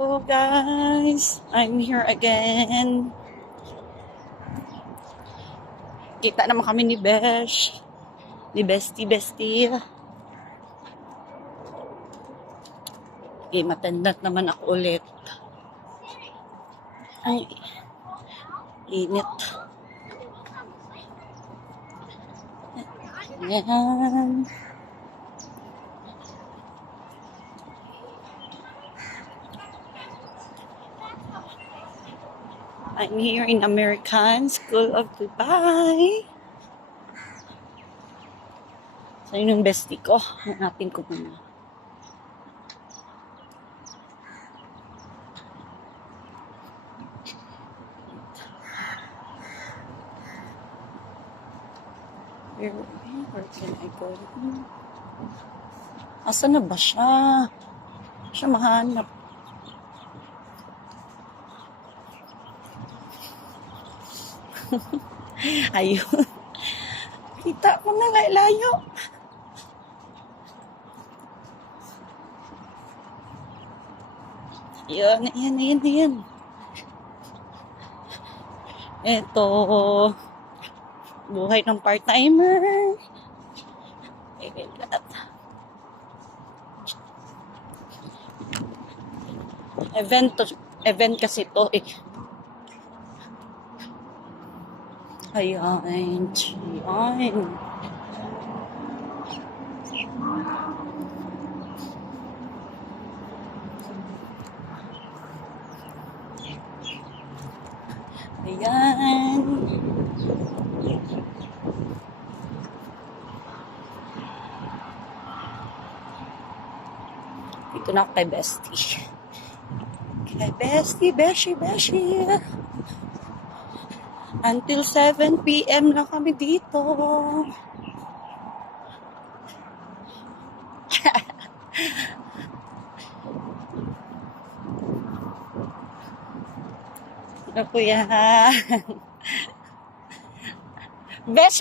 Hello guys, I'm here again. Kita naman kami ni Besh, ni Bestie. Matandat naman ako ulit. Ay, init. Yan. I'm here in American School of Dubai. So, yun yung bestie ko. Hanapin ko muna. Where can I go? Asa na ba siya? Siya mahanap. Ayun. Kita ko na layo. Yan. Ito. Buhay ng part-timer. Event kasi to eh. Ayan. Ayan. Dito na ako kay Bestie. Beshi. Until 7 p.m. lang kami dito. Ano po yan? Besh,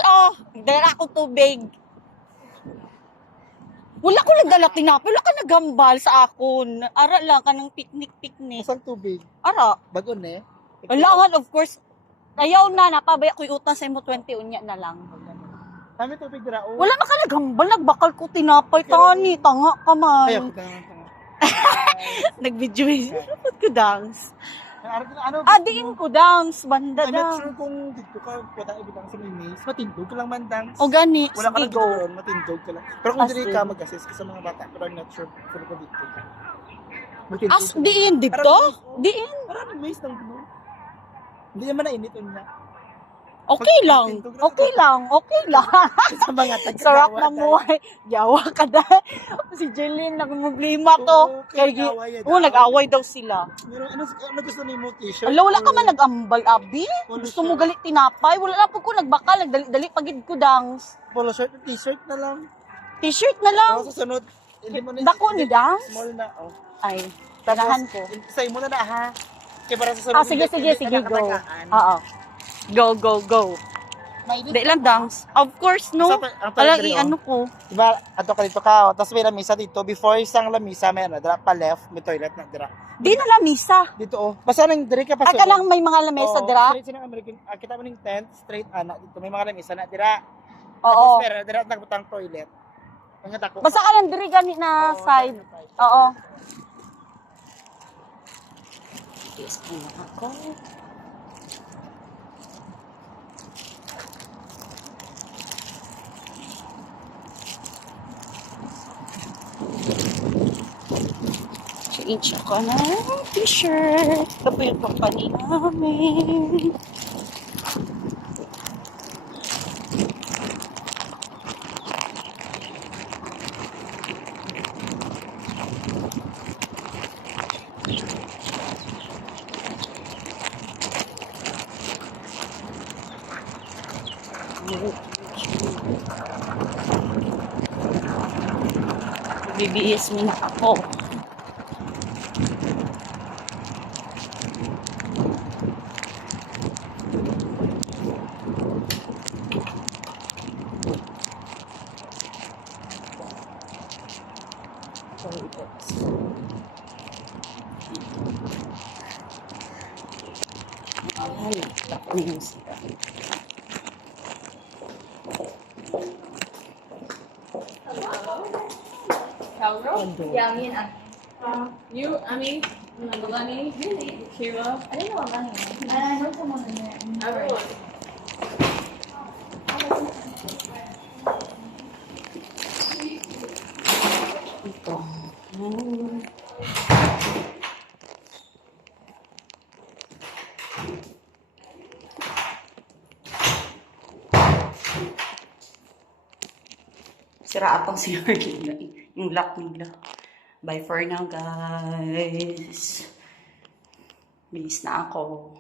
dala ako tubig. Wala ko nagdala tinapay. Wala ka nagambal sa akon. Ara lang ka ng picnic. Masang tubig? Ara. Bago na eh? Wala of course. Ayaw na, napabaya ko yung utang sa imo 20 unya na lang. Kami tubig dira o. Wala na ka nagambal. Nagbakal ko tinapay. Tani, tanga ka man. Ayaw, Nag-video Dapat ko dance. Ano? Diin ko dance. Banda I'm not dance. sure kung dito ka pwede ibitang sa Maze. Matindog ka lang man dance. O gani, Wala ka sige lang go. doon, matindog ka lang. Pero kung dili ka Sige. mag-assist ka sa mga bata, pero I'm not sure kung ko dito. Diin dito? Diin. Parang Maze ng no? Hindi naman na-init na. Okay lang. Sa mga taga Sarap na mo. Yawa ka na. Si Jeline, nagmublima to. Nag-away daw sila. Pero ano gusto ni mo t-shirt? Wala ka man nag-ambal, Abi. Gusto mo galit tinapay. Wala na po ko nagbakal. Nagdali pagid ko dance. Polo shirt, t-shirt na lang. T-shirt na lang. Sa sunod, hindi mo na Dako ni dance? small na. Ay, tanahan ko. Sa'yo mo na ha. Kaya para sa sunod. Sige, go. Oo. Go. Di lang dance. Of course, no? Alang ano ko. Diba, ato ka dito ka. Tapos may lamisa dito. Before isang lamisa, may dira pa left. May toilet na dira. Di na lang misa. Dito Basta nang diri ka pa. Aka lang may mga lamesa dira. Straight sa American. Kita mo ning tent. Straight ana. Dito may mga lamisa na dira. Oo. Tapos meron dira nagbutang toilet. Mga tako. Basta ka lang diri gani na side. Oo. Yes, ako. Change ako ng t-shirt. Ito po yung company namin. BBS mo na ako. Toilets. Ayun sila. Hello? Yeah, me and you, Ami, Melanie, really? Kira? I didn't know Melanie. And I know someone in there. Everyone. Ito. Sira atang CR nila. Yung lock nila. Bye for now, guys. Bilis na ako.